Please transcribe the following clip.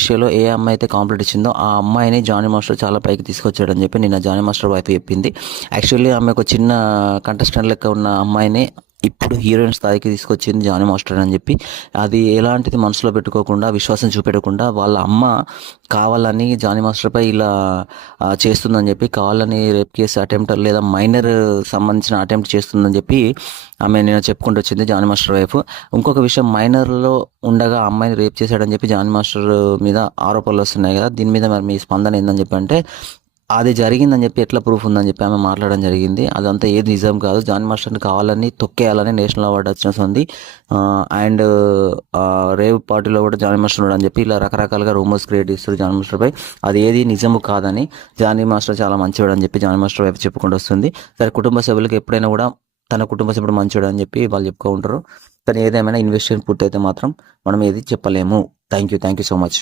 రేషియోలో ఏ అమ్మాయి అయితే కాంప్లీట్ ఇచ్చిందో ఆ అమ్మాయిని జానీ మాస్టర్ చాలా పైకి తీసుకొచ్చాడని చెప్పి నిన్న జానీ మాస్టర్ వైఫ్ చెప్పింది. యాక్చువల్లీ ఆమె ఒక చిన్న కంటెస్టెంట్ లెక్క ఉన్న అమ్మాయిని ఇప్పుడు హీరోయిన్ స్థాయికి తీసుకొచ్చింది జానీ మాస్టర్ అని చెప్పి, అది ఎలాంటిది మనసులో పెట్టుకోకుండా, విశ్వాసం చూపెట్టకుండా వాళ్ళ అమ్మ కావాలని జానీ మాస్టర్పై ఇలా చేస్తుందని చెప్పి, కావాలని రేప్ కేసు అటెంప్ట్ లేదా మైనర్ సంబంధించిన అటెంప్ట్ చేస్తుందని చెప్పి ఆమె నేను చెప్పుకుంటూ వచ్చింది జానీ మాస్టర్ వైఫ్. ఇంకొక విషయం, మైనర్లో ఉండగా అమ్మాయిని రేప్ చేశాడని చెప్పి జానీ మాస్టర్ మీద ఆరోపణలు వస్తున్నాయి కదా, దీని మీద మరి మీ స్పందన ఏందని చెప్పి అంటే, అది జరిగిందని చెప్పి ఎట్లా ప్రూఫ్ ఉందని చెప్పి ఆమె మాట్లాడడం జరిగింది. అదంతా ఏది నిజం కాదు. జానీ మాస్టర్ని కావాలని తొక్కేయాలని నేషనల్ అవార్డు వచ్చిన ఉంది. అండ్ రేవ్ పార్టీలో కూడా జానీ మాస్టర్ ఉన్నాడు అని చెప్పి ఇలా రకరకాలుగా రూమర్స్ క్రియేట్ చేస్తారు జానీ మాస్టర్పై. అది ఏది నిజము కాదని, జానీ మాస్టర్ చాలా మంచివాడు అని చెప్పి జానీ మాస్టర్ వైపు చెప్పుకుంటూ వస్తుంది. సరే, కుటుంబ సభ్యులకు ఎప్పుడైనా కూడా తన కుటుంబ సభ్యుడు మంచివాడు అని చెప్పి వాళ్ళు చెప్పుకుంటారు. కానీ ఏదేమైనా ఇన్వెస్టిగేషన్ పూర్తి అయితే మాత్రం మనం ఏది చెప్పలేము. Thank you so much.